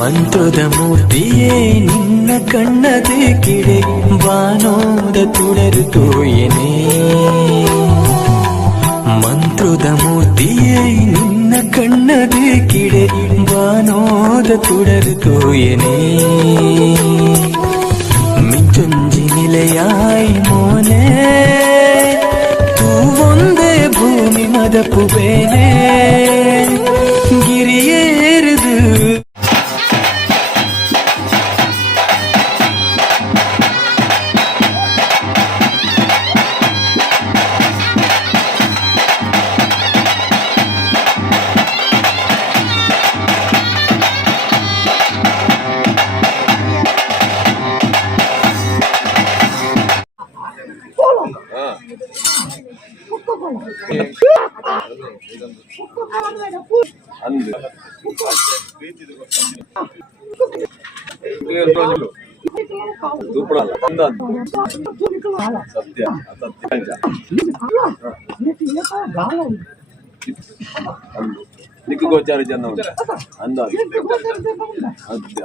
ಮಂತ್ರದ ಮೂರ್ತಿಯೇ ನಿನ್ನ ಕಣ್ಣದೆ ಕಿಡೆ ಬಾನೋದ ತುಡರು ತೋಯನೆ ಮಂತ್ರದ ಮೂರ್ತಿಯೇ ನಿನ್ನ ಕಣ್ಣದೆ ಕಿಡೆ ಬಾನೋದ ತುಡರು ತೋಯನೆ ಮಿಂಚುಂಜಿ ನಿಲೆಯಾಯಿ ಮೋನೆ ತೂವೊಂದೇ ಭೂಮಿ ಮದಪು ಬೇನೆ ಗಿರಿಯೇರಿದು ಸತ್ಯ ಗೋಚಾರ ಜನ ಅಂದಾಜು ಸತ್ಯ